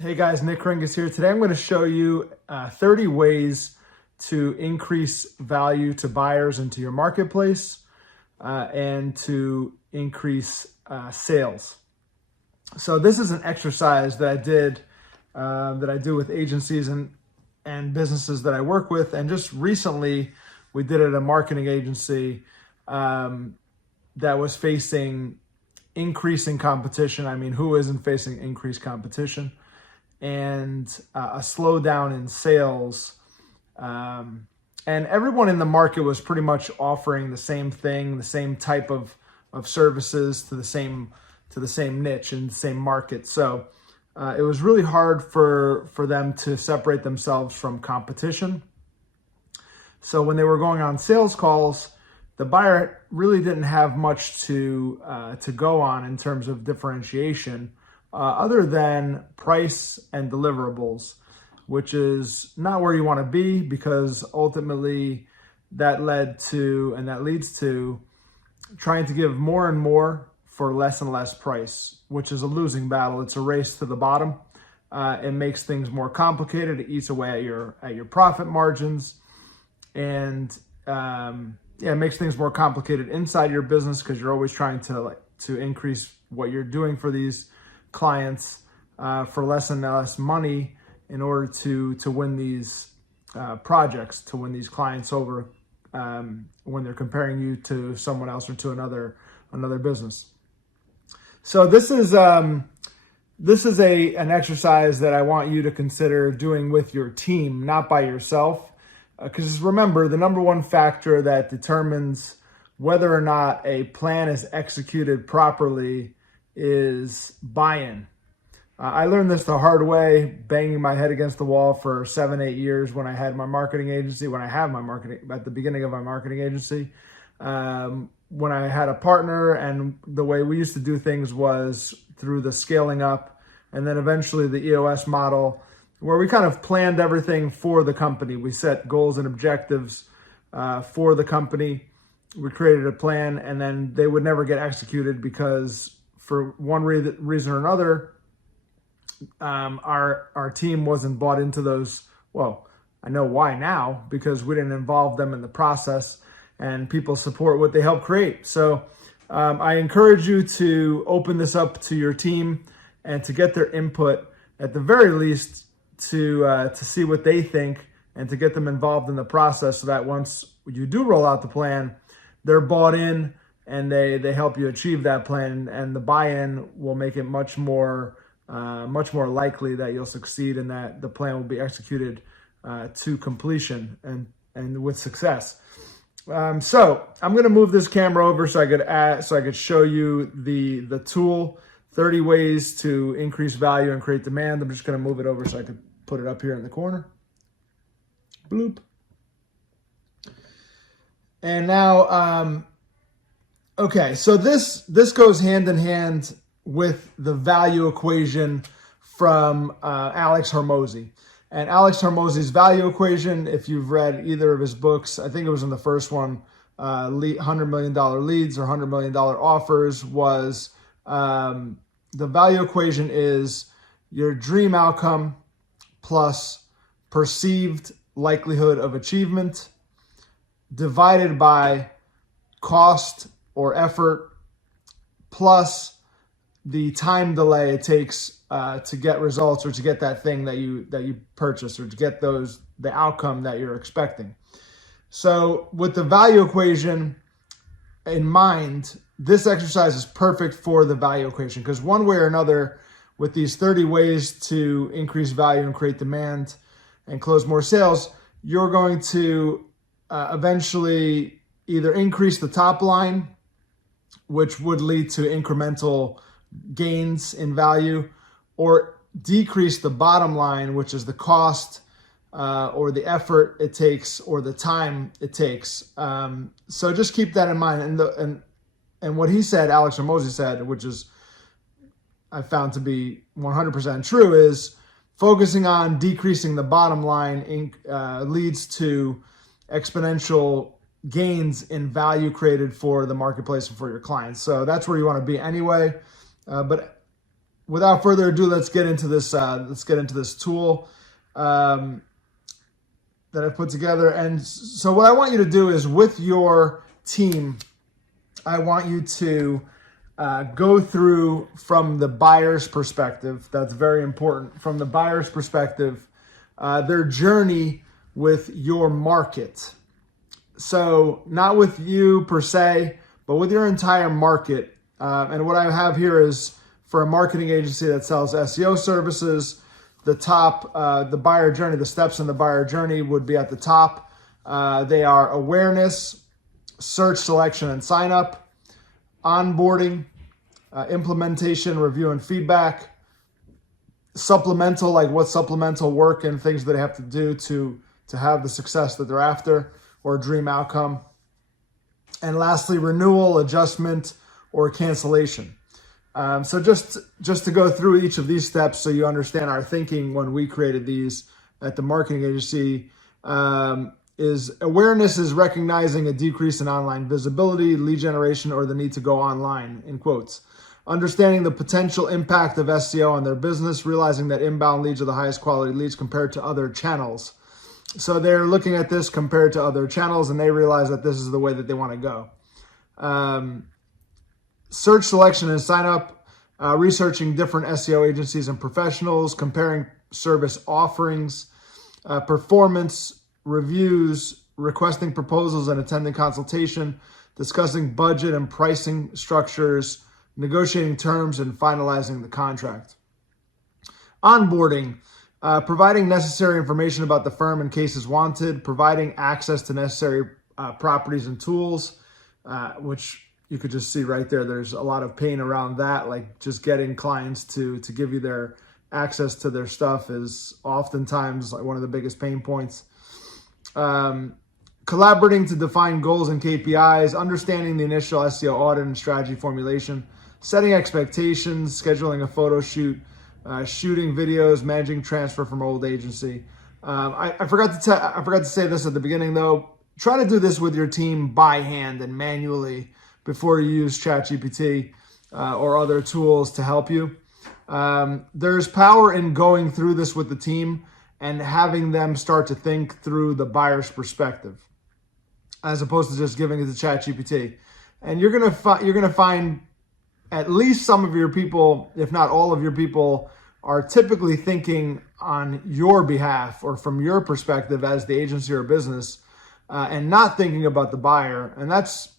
Hey guys, Nick Ringus here. Today I'm going to show you 30 ways to increase value to buyers into your marketplace and to increase sales. So this is an exercise that I do with agencies and businesses that I work with. And just recently we did it at a marketing agency that was facing increasing competition. I mean, who isn't facing increased competition? And a slowdown in sales. And everyone in the market was pretty much offering the same thing, the same type of services to the same niche and the same market. So it was really hard for them to separate themselves from competition. So when they were going on sales calls, the buyer really didn't have much to go on in terms of differentiation. Other than price and deliverables, which is not where you want to be, because ultimately that leads to trying to give more and more for less and less price, which is a losing battle. It's a race to the bottom. It makes things more complicated. It eats away at your profit margins, and it makes things more complicated inside your business because you're always trying to increase what you're doing for these clients for less and less money in order to win these projects, to win these clients over when they're comparing you to someone else or to another business. So this is an exercise that I want you to consider doing with your team, not by yourself, because remember, the number one factor that determines whether or not a plan is executed properly is buy-in. I learned this the hard way, banging my head against the wall for 7-8 years when I had my marketing agency, at the beginning of my marketing agency, when I had a partner, and the way we used to do things was through the scaling up and then eventually the EOS model, where we kind of planned everything for the company. We set goals and objectives for the company. We created a plan, and then they would never get executed because for one reason or another, our team wasn't bought into those. Well, I know why now, because we didn't involve them in the process, and people support what they help create. So I encourage you to open this up to your team and to get their input, at the very least, to see what they think and to get them involved in the process, so that once you do roll out the plan, they're bought in and they help you achieve that plan, and the buy-in will make it much more likely that you'll succeed and that the plan will be executed to completion and with success. So I'm going to move this camera over so I could show you the tool, 30 ways to increase value and create demand. I'm just going to move it over so I could put it up here in the corner. Bloop. And now, okay, so this goes hand in hand with the value equation from Alex Hormozi. And Alex Hormozi's value equation, if you've read either of his books, I think it was in the first one, $100 million leads or $100 million offers, was the value equation is your dream outcome plus perceived likelihood of achievement divided by cost or effort plus the time delay it takes to get results, or to get that thing that you purchased, or to get the outcome that you're expecting. So with the value equation in mind, this exercise is perfect for the value equation, because one way or another, with these 30 ways to increase value and create demand and close more sales, you're going to eventually either increase the top line, which would lead to incremental gains in value, or decrease the bottom line, which is the cost or the effort it takes or the time it takes. So just keep that in mind. And what he said, Alex Hormozi said, which is I found to be 100% true, is focusing on decreasing the bottom line leads to exponential gains in value created for the marketplace and for your clients. So that's where you want to be anyway. But without further ado, let's get into this. Let's get into this tool that I've put together. And so, what I want you to do is, with your team, I want you to go through from the buyer's perspective. That's very important. From the buyer's perspective, their journey with your market. So not with you per se, but with your entire market. And what I have here is for a marketing agency that sells SEO services, the top, the buyer journey, the steps in the buyer journey would be at the top. They are awareness, search, selection, and sign up, onboarding, implementation, review, and feedback, supplemental, like what supplemental work and things that they have to do to have the success that they're after or dream outcome. And lastly, renewal, adjustment, or cancellation. So just to go through each of these steps so you understand our thinking when we created these at the marketing agency, is awareness is recognizing a decrease in online visibility, lead generation, or the need to go online, in quotes. Understanding the potential impact of SEO on their business, realizing that inbound leads are the highest quality leads compared to other channels. So they're looking at this compared to other channels, and they realize that this is the way that they want to go. Search, selection, and sign up, researching different SEO agencies and professionals, comparing service offerings, performance, reviews, requesting proposals and attending consultation, discussing budget and pricing structures, negotiating terms, and finalizing the contract. Onboarding, providing necessary information about the firm in cases wanted, providing access to necessary properties and tools, which you could just see right there. There's a lot of pain around that, like just getting clients to give you their access to their stuff is oftentimes one of the biggest pain points. Collaborating to define goals and KPIs, understanding the initial SEO audit and strategy formulation, setting expectations, scheduling a photo shoot, shooting videos, managing transfer from old agency. I forgot to say this at the beginning though. Try to do this with your team by hand and manually before you use ChatGPT or other tools to help you. There's power in going through this with the team and having them start to think through the buyer's perspective, as opposed to just giving it to ChatGPT. And you're gonna find at least some of your people, if not all of your people, are typically thinking on your behalf or from your perspective as the agency or business, and not thinking about the buyer. And that's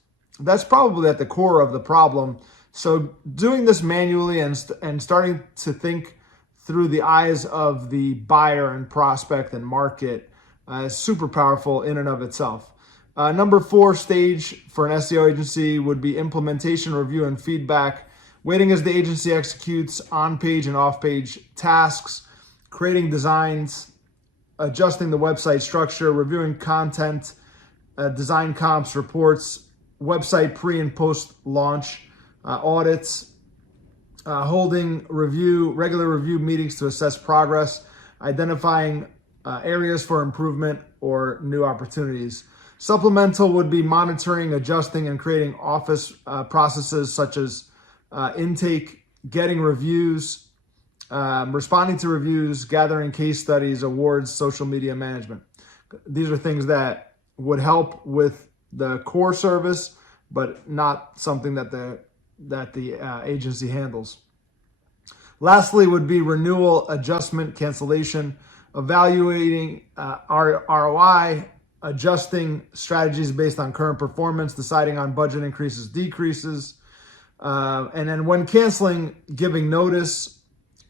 probably at the core of the problem. So doing this manually and starting to think through the eyes of the buyer and prospect and market is super powerful in and of itself. Number 4 stage for an SEO agency would be implementation, review, and feedback. Waiting as the agency executes on-page and off-page tasks, creating designs, adjusting the website structure, reviewing content, design comps, reports, website pre and post launch, audits, holding regular review meetings to assess progress, identifying areas for improvement or new opportunities. Supplemental would be monitoring, adjusting, and creating office processes such as intake, getting reviews, responding to reviews, gathering case studies, awards, social media management. These are things that would help with the core service, but not something that the agency handles. Lastly would be renewal, adjustment, cancellation, evaluating ROI, adjusting strategies based on current performance, deciding on budget increases, decreases, and then when canceling, giving notice,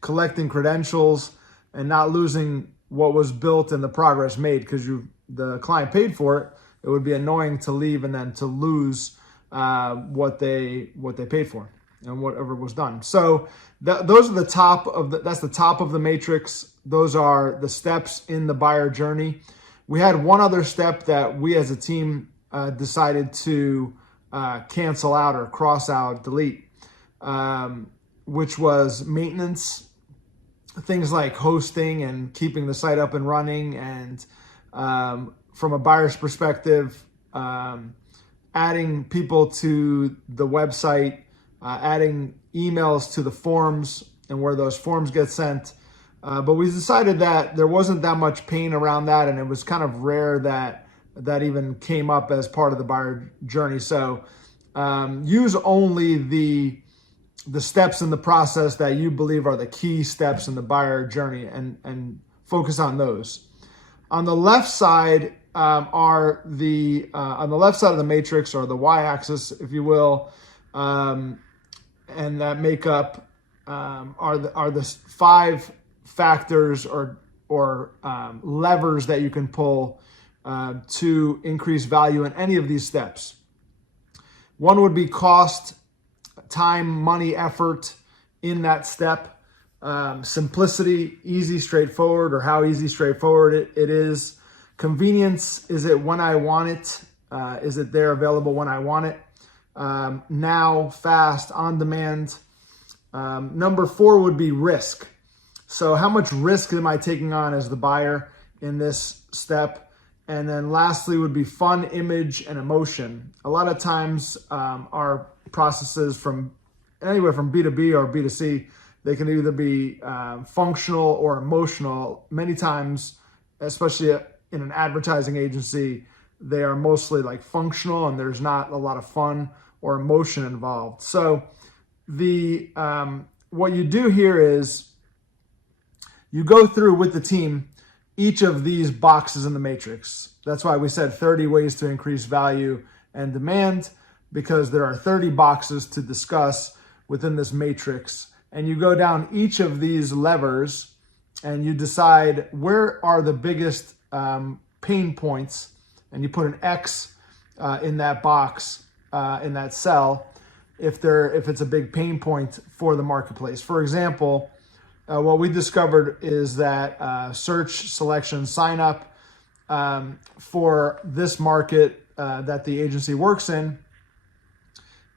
collecting credentials, and not losing what was built and the progress made, because the client paid for it. It would be annoying to leave and then to lose what they paid for and whatever was done. So those are that's the top of the matrix. Those are the steps in the buyer journey. We had one other step that we as a team decided to cancel out or cross out, delete, which was maintenance, things like hosting and keeping the site up and running, and from a buyer's perspective, adding people to the website, adding emails to the forms, and where those forms get sent. But we decided that there wasn't that much pain around that, and it was kind of rare that that even came up as part of the buyer journey. So use only the steps in the process that you believe are the key steps in the buyer journey, and focus on those. On the left side are on the left side of the matrix, or the y-axis, if you will, and that make up are the 5 factors or levers that you can pull to increase value in any of these steps. One would be cost, time, money, effort in that step. Simplicity, easy, straightforward, or how easy, straightforward it is. Convenience, is it when I want it? Is it there available when I want it? Now, fast, on demand. Number 4 would be risk. So how much risk am I taking on as the buyer in this step? And then lastly would be fun, image, and emotion. A lot of times our processes from anywhere from B2B or B2C, they can either be functional or emotional. Many times, especially in an advertising agency, they are mostly like functional, and there's not a lot of fun or emotion involved. So what you do here is you go through with the team each of these boxes in the matrix. That's why we said 30 ways to increase value and demand, because there are 30 boxes to discuss within this matrix. And you go down each of these levers and you decide where are the biggest pain points, and you put an X in that box, in that cell, if it's a big pain point for the marketplace. For example, what we discovered is that search, selection, sign up for this market that the agency works in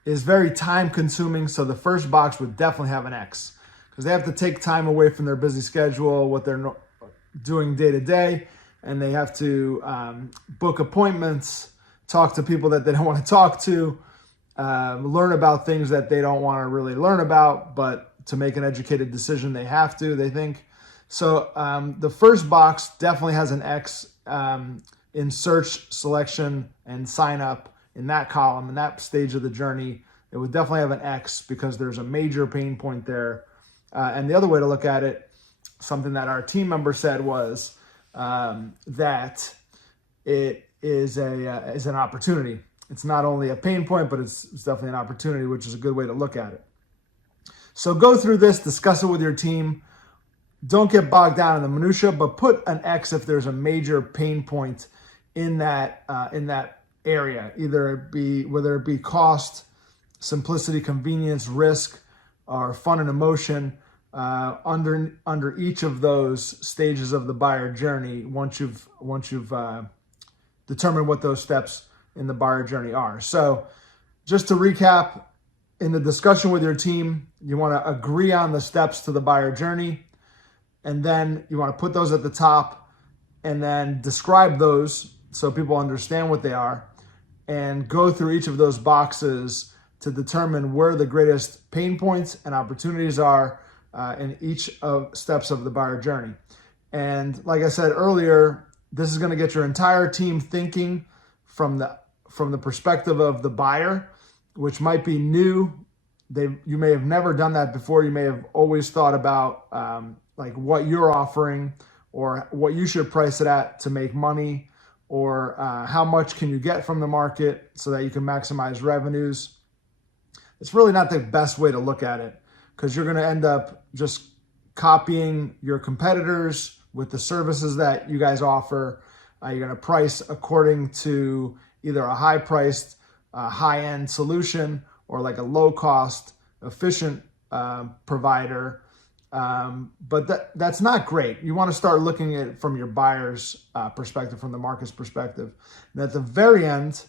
is very time consuming. So the first box would definitely have an X, because they have to take time away from their busy schedule, what they're doing day to day, and they have to book appointments, talk to people that they don't want to talk to, learn about things that they don't want to really learn about, but to make an educated decision, they have to, they think. So the first box definitely has an X in search, selection, and sign up. In that column, in that stage of the journey, it would definitely have an X, because there's a major pain point there. And the other way to look at it, something that our team member said was that it is an opportunity. It's not only a pain point, but it's definitely an opportunity, which is a good way to look at it. So go through this, discuss it with your team. Don't get bogged down in the minutia, but put an X if there's a major pain point in that area, whether it be cost, simplicity, convenience, risk, or fun and emotion. Under each of those stages of the buyer journey, once you've determined what those steps in the buyer journey are. So just to recap, in the discussion with your team, you want to agree on the steps to the buyer journey, and then you want to put those at the top and then describe those so people understand what they are, and go through each of those boxes to determine where the greatest pain points and opportunities are in each of steps of the buyer journey. And like I said earlier, this is going to get your entire team thinking from the perspective of the buyer, which might be new. You may have never done that before. You may have always thought about like what you're offering, or what you should price it at to make money, or how much can you get from the market so that you can maximize revenues. It's really not the best way to look at it, because you're going to end up just copying your competitors with the services that you guys offer. You're going to price according to either a high-priced, high-end solution, or like a low-cost, efficient provider. But that's not great. You want to start looking at it from your buyer's perspective, from the market's perspective. And at the very end,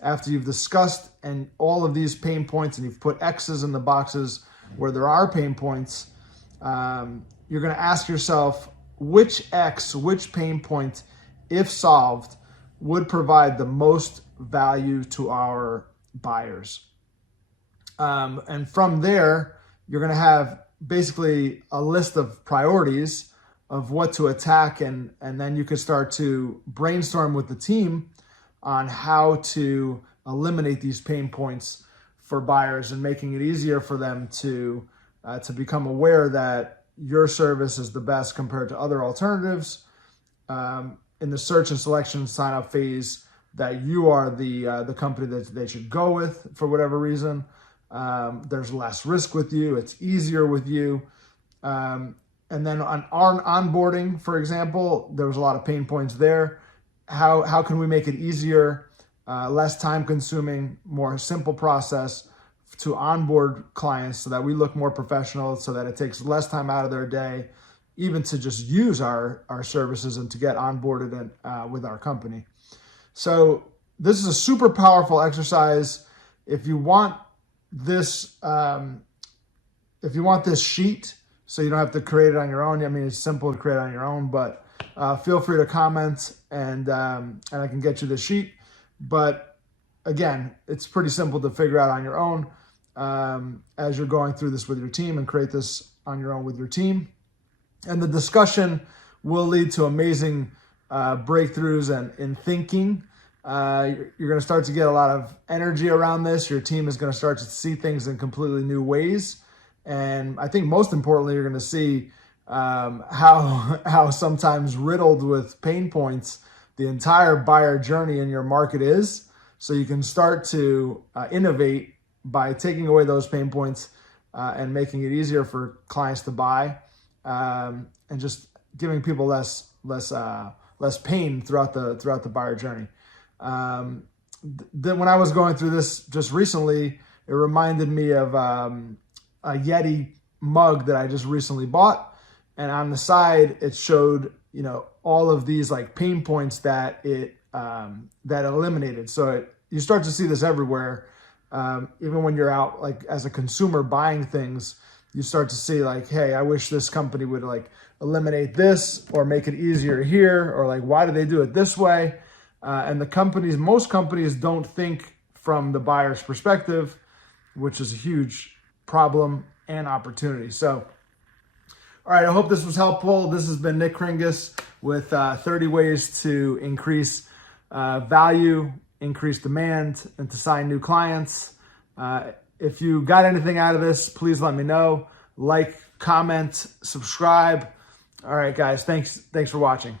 after you've discussed and all of these pain points, and you've put X's in the boxes where there are pain points, you're going to ask yourself which pain point, if solved, would provide the most value to our buyers. And from there, you're going to have basically a list of priorities of what to attack, and then you could start to brainstorm with the team on how to eliminate these pain points for buyers and making it easier for them to become aware that your service is the best compared to other alternatives in the search and selection sign up phase, that you are the company that they should go with for whatever reason. There's less risk with you. It's easier with you. And then on onboarding, for example, there was a lot of pain points there. How can we make it easier, less time consuming, more simple process to onboard clients so that we look more professional, so that it takes less time out of their day, even to just use our services and to get onboarded with our company. So this is a super powerful exercise. If you want this, sheet, so you don't have to create it on your own. I mean, it's simple to create on your own, but feel free to comment and I can get you the sheet. But again, it's pretty simple to figure out on your own as you're going through this with your team, and create this on your own with your team. And the discussion will lead to amazing breakthroughs and in thinking. You're going to start to get a lot of energy around this. Your team is going to start to see things in completely new ways. And I think most importantly, you're going to see how sometimes riddled with pain points the entire buyer journey in your market is. So you can start to innovate by taking away those pain points and making it easier for clients to buy, and just giving people less pain throughout the buyer journey. Then when I was going through this just recently, it reminded me of a Yeti mug that I just recently bought, and on the side it showed all of these like pain points that it eliminated. So you start to see this everywhere. Even when you're out, like as a consumer buying things, you start to see like, hey, I wish this company would like eliminate this or make it easier here, or like, why do they do it this way? And most companies don't think from the buyer's perspective, which is a huge problem and opportunity. So, all right, I hope this was helpful. This has been Nick Kringus with 30 ways to increase value, increase demand, and to sign new clients. If you got anything out of this, please let me know. Like, comment, subscribe. All right, guys, thanks for watching.